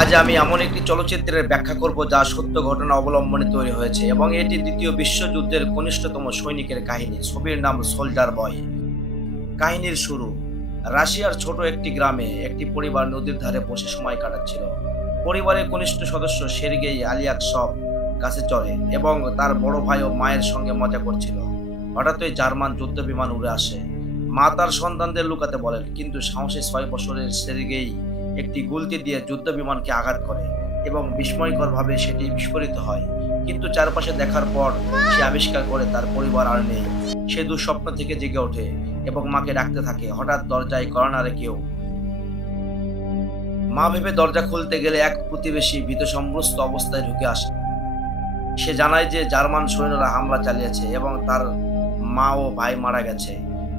আজ আমি এমন একটি চলচ্চিত্রের ব্যাখ্যা করব যা সত্য ঘটনা অবলম্বনে তৈরি হয়েছে এবং এটি দ্বিতীয় বিশ্বযুদ্ধের কনিষ্ঠতম সৈনিকের কাহিনী। ছবির নাম সোলজার বয়। কাহিনীর শুরু রাশিয়ার ছোট একটি গ্রামে একটি পরিবার নদীর ধারে বসে সময় কাটাচ্ছিল। পরিবারের কনিষ্ঠ সদস্য সের্গেই আলিয়াকসভ গাছে চড়ে এবং তার বড় ভাই ও মায়ের সঙ্গে মজা করছিল। হঠাৎই জার্মান যুদ্ধ বিমান উড়ে আসে। মা তার সন্তানদের লুকাতে বলেন, কিন্তু সাহসী 6 বছরের সের্গেই একটি গুলতি দিয়ে যুদ্ধ বিমানকে আঘাত করে এবং বিস্ময়করভাবে সেটি বিস্ফোরিত হয়। কিন্তু চারপাশে দেখার পর সে আবিষ্কার করে তার পরিবার আর নেই। সে দুঃস্বপ্ন থেকে জেগে ওঠে এবং মাকে ডাকতে থাকে। হঠাৎ দরজায় কর্নারে কেউ। মা ভেবে দরজা খুলতে গেলে এক প্রতিবেশী ভীতসন্ত্রস্ত অবস্থায় ঢুকে আসে। সে জানায় যে জার্মান সৈন্যরা হামলা চালিয়েছে এবং তার মা ও ভাই মারা গেছে।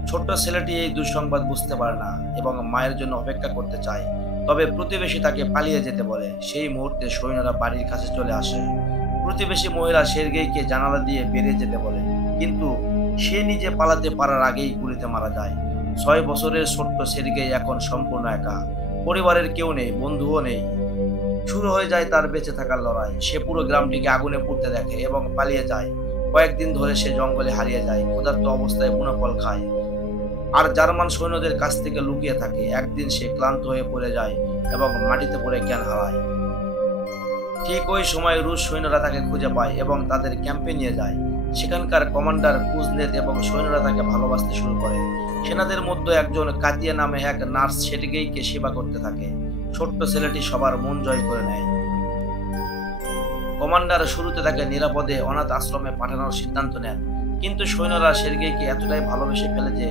ছোট্ট ছেলেটি এই দুঃসংবাদ বুঝতে পারে না এবং মায়ের জন্য অপেক্ষা করতে চায়। তবে প্রতিবেশী তাকে পালিয়ে যেতে বলে। সেই মুহূর্তে সৈন্যরা বাড়ির কাছে চলে আসে। প্রতিবেশী মহিলা সের্গেইকে জানালা দিয়ে বেরিয়ে যেতে বলে, কিন্তু সে নিজে পালাতে পারার আগেই গুলিতে মারা যায়। 6 বছরের ছোট্ট সের্গেই এখন সম্পূর্ণ একা। পরিবারের কেউ নেই, বন্ধুও নেই। শুরু হয়ে যায় তার বেঁচে থাকার লড়াই। সে পুরো গ্রামটিকে আগুনে পুড়তে দেখে এবং পালিয়ে যায়। কয়েকদিন ধরে সে জঙ্গলে হারিয়ে যায়, ক্ষুধার্ত অবস্থায় বুনো ফল খায় আর জার্মান সৈন্যদের কাছ থেকে লুকিয়ে থাকে। একদিন সে ক্লান্ত হয়ে পড়ে যায় এবং মাটিতে পড়ে জ্ঞান হারায়। ঠিক ওই সময় রুশ সৈন্যরা তাকে খুঁজে পায় এবং তাদের ক্যাম্পে নিয়ে যায়। সেখানকার কমান্ডার কুজনেত এবং সৈন্যরা তাকে ভালোবাসতে শুরু করে। সেনাদের মধ্যে একজন কাতিয়া নামে এক নার্স সের্গেইকে সেবা করতে থাকে। ছোট্ট ছেলেটি সবার মন জয় করে নেয়। কমান্ডার শুরুতে তাকে নিরাপদে অনাথ আশ্রমে পাঠানোর সিদ্ধান্ত নেন, কিন্তু সৈন্যরা সের্গেইকে এতটাই ভালোবেসে ফেলে যে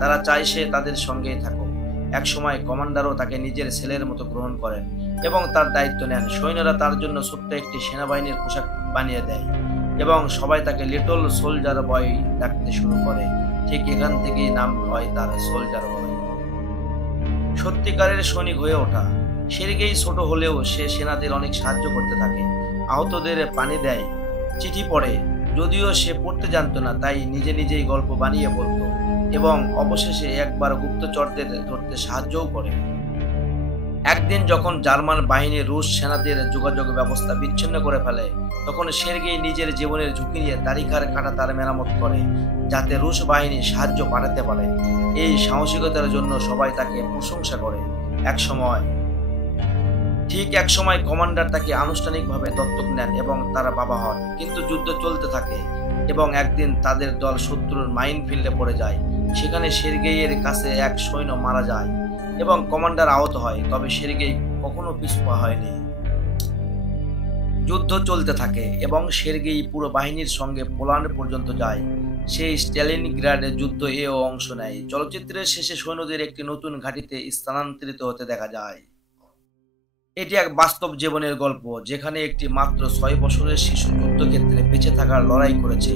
তারা চায় সে তাদের সঙ্গেই থাকুক। একসময় কমান্ডারও তাকে নিজের ছেলের মতো গ্রহণ করেন এবং তার দায়িত্ব নেন। সৈন্যরা তার জন্য ছোট্ট একটি সেনাবাহিনীর পোশাক বানিয়ে দেয় এবং সবাই তাকে লিটল সোলজার বয় ডাকতে শুরু করে। ঠিক এখান থেকেই নাম হয় তার, সোলজার বয়। সত্যিকারের সৈনিক হয়ে ওঠা। সের্গেই ছোট হলেও সে সেনাদের অনেক সাহায্য করতে থাকে। আহতদের পানি দেয়, চিঠি পড়ে, যদিও সে পড়তে জানতো না তাই নিজে নিজেই গল্প বানিয়ে বলতো এবং অবশেষে একবার গুপ্তচরদের ধরতে সাহায্যও করে। একদিন যখন জার্মান বাহিনী রুশ সেনাদের যোগাযোগ ব্যবস্থা বিচ্ছিন্ন করে ফেলে, তখন সের্গেই নিজের জীবনের ঝুঁকি নিয়ে তারিখার কাঁটা তার মেরামত করে যাতে রুশ বাহিনী সাহায্য পাঠাতে পারে। এই সাহসিকতার জন্য সবাই তাকে প্রশংসা করে। এক সময় কমান্ডার তাকে আনুষ্ঠানিকভাবে দত্তক নেন এবং তারা বাবা হন। কিন্তু যুদ্ধ চলতে থাকে এবং একদিন তাদের দল শত্রুর মাইনফিল্ডে পড়ে যায়। সেখানে সের্গেইয়ের কাছে এক সৈন্য মারা যায় এবং কমান্ডার আহত হয়। তবে সের্গেই কখনো পিছপা হয়নি। যুদ্ধ চলতে থাকে এবং সের্গেই পুরো বাহিনীর সঙ্গে পোল্যান্ড পর্যন্ত যায়। সেই স্ট্যালিনগ্রাড যুদ্ধ এও অংশ নেয়। চলচ্চিত্রের শেষে সৈন্যদের একটি নতুন ঘাঁটিতে স্থানান্তরিত হতে দেখা যায়। এটি এক বাস্তব জীবনের গল্প, যেখানে একটি মাত্র 6 বছরের শিশু যুদ্ধক্ষেত্রে বেঁচে থাকার লড়াই করেছে,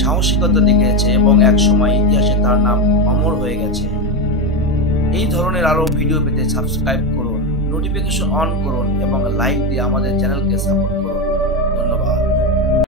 সাহসিকতা দেখিয়েছে এবং এক সময় ইতিহাসে তার নাম অমর হয়ে গেছে। এই ধরনের আরো ভিডিও পেতে সাবস্ক্রাইব করুন, নোটিফিকেশন অন করুন এবং লাইক দিয়ে আমাদের চ্যানেলকে সাপোর্ট করুন।